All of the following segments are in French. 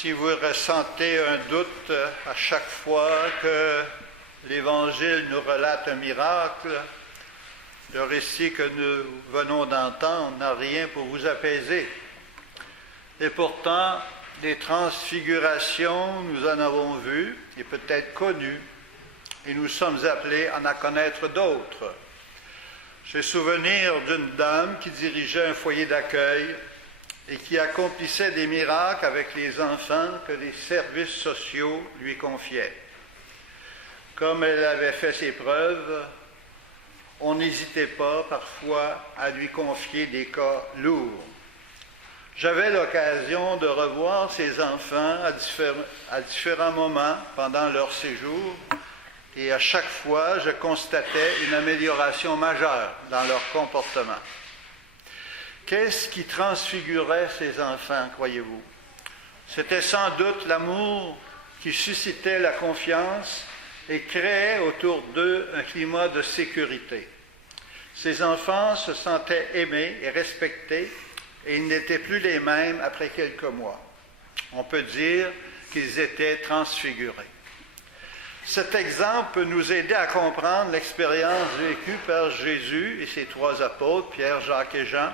Si vous ressentez un doute à chaque fois que l'Évangile nous relate un miracle, le récit que nous venons d'entendre n'a rien pour vous apaiser. Et pourtant, des transfigurations, nous en avons vu et peut-être connues, et nous sommes appelés à en connaître d'autres. J'ai souvenir d'une dame qui dirigeait un foyer d'accueil et qui accomplissait des miracles avec les enfants que les services sociaux lui confiaient. Comme elle avait fait ses preuves, on n'hésitait pas parfois à lui confier des cas lourds. J'avais l'occasion de revoir ces enfants à différents moments pendant leur séjour et à chaque fois, je constatais une amélioration majeure dans leur comportement. Qu'est-ce qui transfigurait ces enfants, croyez-vous? C'était sans doute l'amour qui suscitait la confiance et créait autour d'eux un climat de sécurité. Ces enfants se sentaient aimés et respectés et ils n'étaient plus les mêmes après quelques mois. On peut dire qu'ils étaient transfigurés. Cet exemple peut nous aider à comprendre l'expérience vécue par Jésus et ses trois apôtres, Pierre, Jacques et Jean,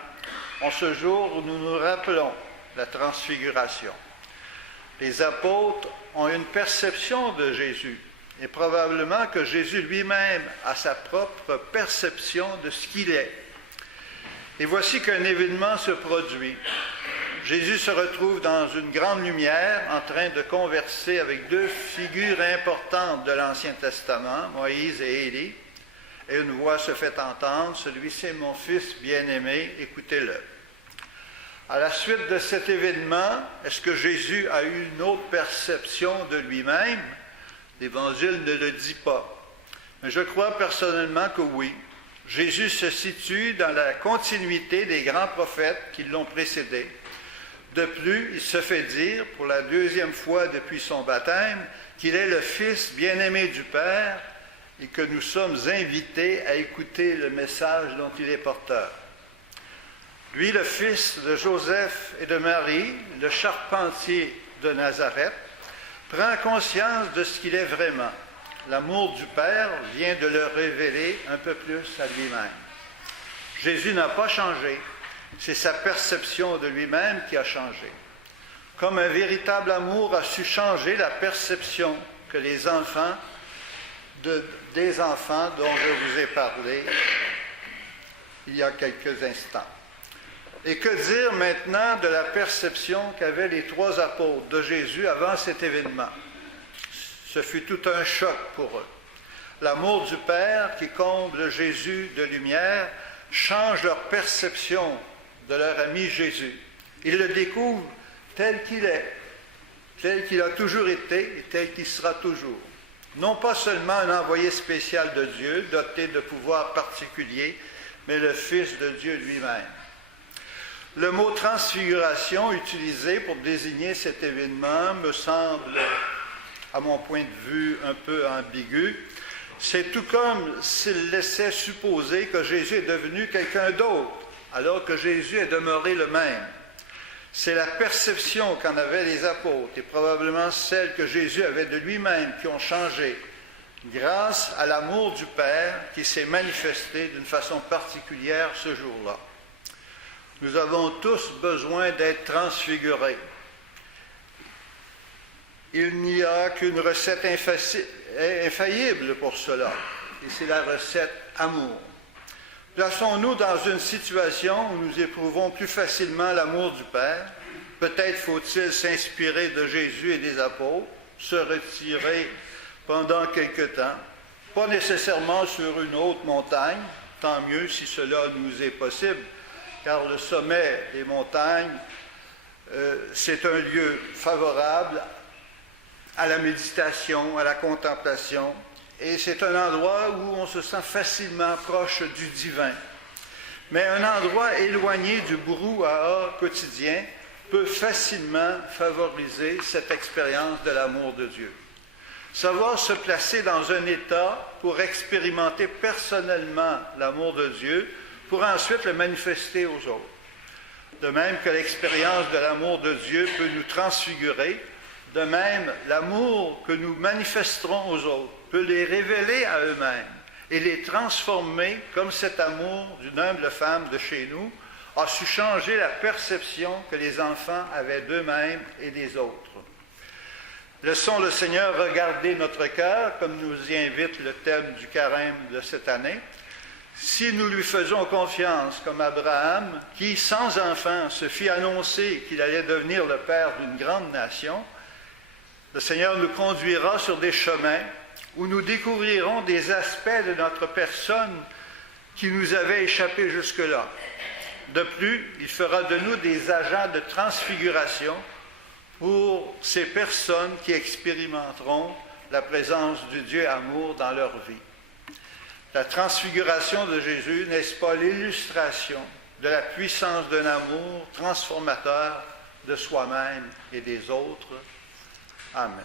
en ce jour où nous nous rappelons la transfiguration. Les apôtres ont une perception de Jésus, et probablement que Jésus lui-même a sa propre perception de ce qu'il est. Et voici qu'un événement se produit. Jésus se retrouve dans une grande lumière en train de converser avec deux figures importantes de l'Ancien Testament, Moïse et Élie, et une voix se fait entendre, « Celui-ci est mon Fils bien-aimé, écoutez-le ». À la suite de cet événement, est-ce que Jésus a eu une autre perception de lui-même? L'Évangile ne le dit pas. Mais je crois personnellement que oui. Jésus se situe dans la continuité des grands prophètes qui l'ont précédé. De plus, il se fait dire, pour la deuxième fois depuis son baptême, qu'il est le Fils bien-aimé du Père et que nous sommes invités à écouter le message dont il est porteur. Lui, le fils de Joseph et de Marie, le charpentier de Nazareth, prend conscience de ce qu'il est vraiment. L'amour du Père vient de le révéler un peu plus à lui-même. Jésus n'a pas changé. C'est sa perception de lui-même qui a changé. Comme un véritable amour a su changer la perception que les enfants, des enfants dont je vous ai parlé il y a quelques instants. Et que dire maintenant de la perception qu'avaient les trois apôtres de Jésus avant cet événement? Ce fut tout un choc pour eux. L'amour du Père qui comble Jésus de lumière change leur perception de leur ami Jésus. Ils le découvrent tel qu'il est, tel qu'il a toujours été et tel qu'il sera toujours. Non pas seulement un envoyé spécial de Dieu, doté de pouvoirs particuliers, mais le Fils de Dieu lui-même. Le mot transfiguration utilisé pour désigner cet événement me semble, à mon point de vue, un peu ambigu. C'est tout comme s'il laissait supposer que Jésus est devenu quelqu'un d'autre, alors que Jésus est demeuré le même. C'est la perception qu'en avaient les apôtres et probablement celle que Jésus avait de lui-même qui ont changé grâce à l'amour du Père qui s'est manifesté d'une façon particulière ce jour-là. Nous avons tous besoin d'être transfigurés. Il n'y a qu'une recette infaillible pour cela, et c'est la recette amour. Plaçons-nous dans une situation où nous éprouvons plus facilement l'amour du Père. Peut-être faut-il s'inspirer de Jésus et des apôtres, se retirer pendant quelque temps, pas nécessairement sur une haute montagne, tant mieux si cela nous est possible, car le sommet des montagnes, c'est un lieu favorable à la méditation, à la contemplation, et c'est un endroit où on se sent facilement proche du divin. Mais un endroit éloigné du brouhaha quotidien peut facilement favoriser cette expérience de l'amour de Dieu. Savoir se placer dans un état pour expérimenter personnellement l'amour de Dieu, pour ensuite le manifester aux autres. De même que l'expérience de l'amour de Dieu peut nous transfigurer, De même, l'amour que nous manifesterons aux autres peut les révéler à eux-mêmes et les transformer, comme cet amour d'une humble femme de chez nous a su changer la perception que les enfants avaient d'eux-mêmes et des autres. Laissons le Seigneur regarder notre cœur, comme nous y invite le thème du carême de cette année. Si nous lui faisons confiance, comme Abraham, qui, sans enfant, se fit annoncer qu'il allait devenir le père d'une grande nation, le Seigneur nous conduira sur des chemins où nous découvrirons des aspects de notre personne qui nous avaient échappé jusque-là. De plus, il fera de nous des agents de transfiguration pour ces personnes qui expérimenteront la présence du Dieu amour dans leur vie. La transfiguration de Jésus, n'est-ce pas l'illustration de la puissance d'un amour transformateur de soi-même et des autres? Amen.